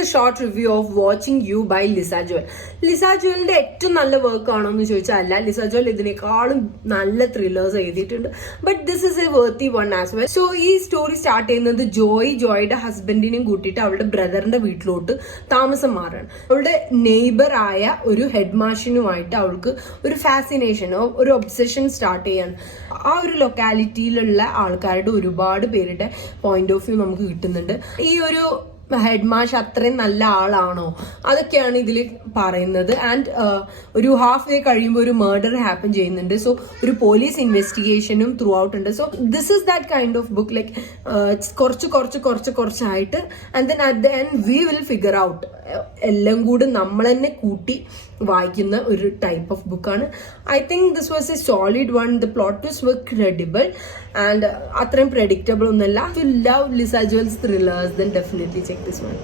the short review of Watching You by Lisa Joel. Lisa ജോലിന്റെ ഏറ്റവും നല്ല work ആണോ എന്ന് ചോദിച്ചാൽ അല്ല. ലിസ ജോൽ ഇതിനേക്കാളും നല്ല ത്രില്ലേഴ്സ് എഴുതിയിട്ടുണ്ട്. But this is A worthy one as well. So ഈ സ്റ്റോറി സ്റ്റാർട്ട് ചെയ്യുന്നത് ജോയുടെ ഹസ്ബൻഡിനെയും കൂട്ടിയിട്ട് അവളുടെ ബ്രദറിന്റെ വീട്ടിലോട്ട് താമസം മാറാണ്. അവളുടെ നെയ്ബർ ആയ ഒരു ഹെഡ് മാഷിനുമായിട്ട് അവൾക്ക് ഒരു ഫാസിനേഷനോ ഒരു ഒബ്സഷൻ സ്റ്റാർട്ട് ചെയ്യാണ്. ആ ഒരു ലൊക്കാലിറ്റിയിലുള്ള ആൾക്കാരുടെ ഒരുപാട് പേരുടെ പോയിന്റ് ഓഫ് വ്യൂ നമുക്ക് കിട്ടുന്നുണ്ട്. ഈ ഒരു ഹെഡ് മാഷ് അത്രയും നല്ല ആളാണോ, അതൊക്കെയാണ് ഇതിൽ പറയുന്നത്. ആൻഡ് ഒരു ഹാഫ് ഡേ കഴിയുമ്പോൾ ഒരു മർഡർ ഹാപ്പൻ ചെയ്യുന്നുണ്ട്. സോ ഒരു പോലീസ് ഇൻവെസ്റ്റിഗേഷനും ത്രൂ ഔട്ട് ഉണ്ട്. So this is that kind of book, like കുറച്ചായിട്ട് and then at the end we will figure out. എല്ലാം കൂടി നമ്മൾ തന്നെ കൂട്ടി വായിക്കുന്ന ഒരു ടൈപ്പ് ഓഫ് ബുക്കാണ്. I think this was a solid one. The plot was very credible and അത്രയും പ്രെഡിക്റ്റബിൾ ഒന്നല്ല. If you love Lisa Joel's thrillers, then definitely check this one.